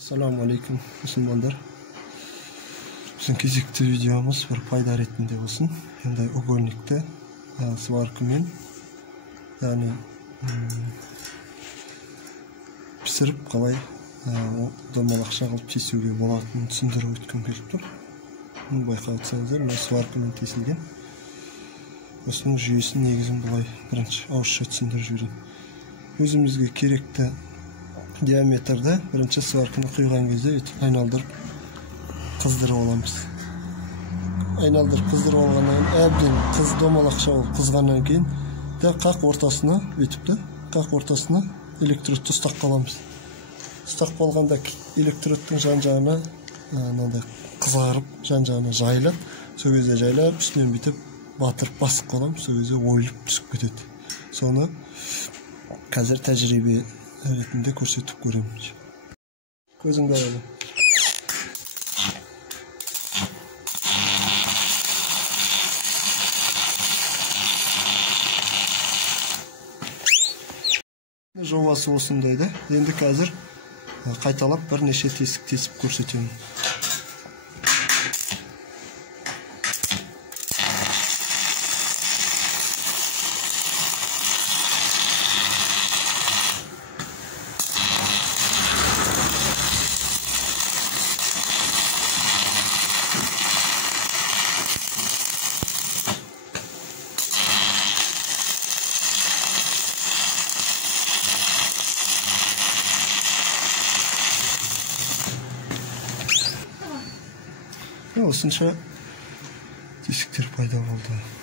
Assalamu alaikum musulmanдар. Bizim кезекті видеомыз бір пайда ретінде болсын. Енді угольникті сваркамен, яғни пісіріп қалай домалақша қылып тесуге болатынын түсіндіріп өткім келіп тұр. Байқап отырсаңыздар, мына сваркамен тесілген. Осының жүйесін негізін бұлай бірінші ауызша түсіндіріп жіберейін. Өзімізге керекті диаметрді бірінші сварканы құйған кезде айналдырып қыздырып аламыз. Айналдырып қыздырып алғаннан кейін әбден домалақша болып қызғаннан кейін қақ ортасына қақ ортасына электродты ұстап қаламыз. Ұстап қалғанда электродтың жан-жағына қызарып жан-жағына жайылады. Сол кезде жайлап үстінен бүйтіп батырып басып қаламыз. Сол кезде ойылып түсіп кетеді. Соны қазір тәжірибе ретінде көрсетіп көреміз. Көзіңді ала. Жобасы осындайды. Енді қазір қайталап бірнеше тесік тесіп көрсетемін. Осынша тесіктер пайда болды.